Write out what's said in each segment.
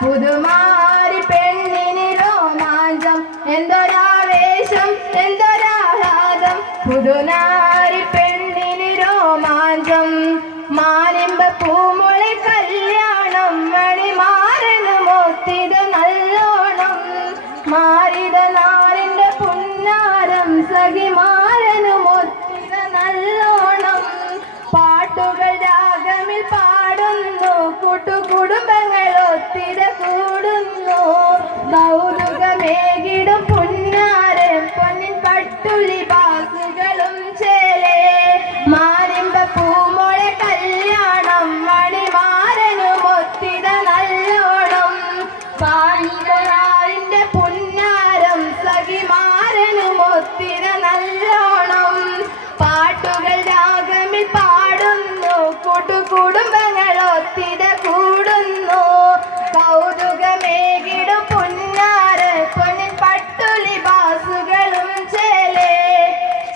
പുതുമാരി പെണ്ണിന് രോമാഞ്ചം എന്തൊരാവേശം എന്തൊരാഹ്ലാദം പുതുനാരി പെണ്ണിന് രോമാഞ്ചം മാനിമ്പ പൂമുളി കല്യാണം മണിമാരന് മോത്തിത് നല്ലോണം മാറിത നാരിന്റെ പുന്നാരം സഖിമാരന് മോത്തിത് നല്ലോണം പാട്ടുകൾ രാഗമിൽ പാടുന്നു കൂട്ടുകുടുംബങ്ങൾ ഒത്തിര കൂടുന്നു കൗതുകമേകിടും പുന്നാരെ പൊന്നിൻ പട്ടുള്ളി ബാസുകളും ചേലേ മാരിമ്പ പൂമൊഴ കല്യാണം മണിമാരനും ഒത്തിര നല്ലോണം പാണിന്റെ പുന്നാരം സഖിമാരനും ഒത്തിര നല്ലോണം പാട്ടുകൾ രാഗമിൽ പാടുന്നു കൂട്ടുകുടുംബങ്ങൾ ഒത്തിര കൂടുന്നു കൗതുകമേകിടും പുന്നാര് പൊന്നിൻ പട്ടുളി ബാസുകളും ചേലേ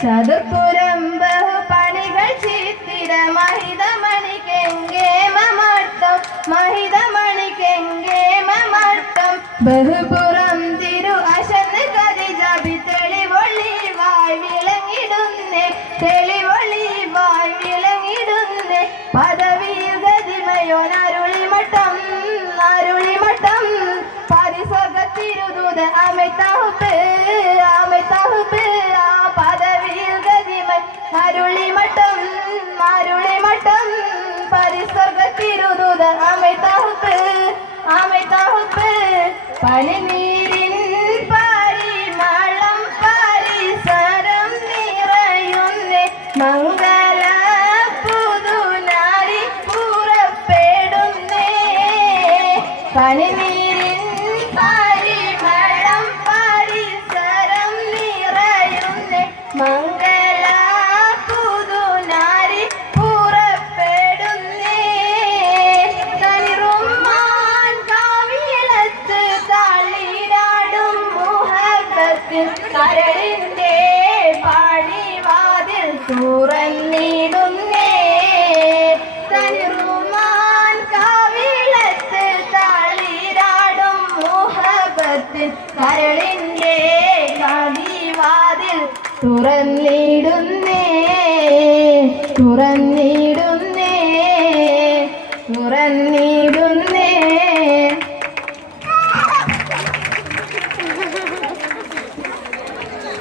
ചതുർപ്പുരം ബഹുപണികൾ ചിത്തിര മഹിതമണിക്കെങ്കേ മമർത്തം മഹിതമണിക്കെങ്കേ മമർത്തം ബഹുപുറം തിരു അശന്ന് കതിജാബി തെളിവൊളിവായി വിളങ്ങിടുന്നേ തെളിവൊളിവായി വിളങ്ങിടുന്നേ പദവിയിൽ ഗതിമയോൻ അരുളിമട്ടം അരുളിമട്ടം പരിസ്വർഗത്തിരുദൂത അമിതാഹ് അമിതാഹ് ആ പദവിയിൽ ഗതിമൻ അരുളിമട്ടം അരുളിമട്ടം പരിസ്വർഗത്തിരുദൂത അമിതാഹ് അമിതാഹ് പനിനീരിൻ പരിമളം പരിസരം നിറയുന്നേ മംഗള പുതുനാരി പുറപ്പെടുന്നേ പനിനീരിൻ പരിമളം പരിസരം നിറയുന്നേ മംഗള പുതുനാരി പുറപ്പെടുന്നേ തനിറുമ്മാൻ കാവിളത്ത് തളിരാടും മുഹബത്തിൽ കരളിന്റെ പാടിവാതിൽ തുറന്നിടുന്നേ തനിറുമ്മാൻ കാവിളത്ത് തളിരാടും മുഹബത്തിൽ കരളിന്റെ പാടിവാതിൽ തുറന്നിടുന്നേ തുറന്നി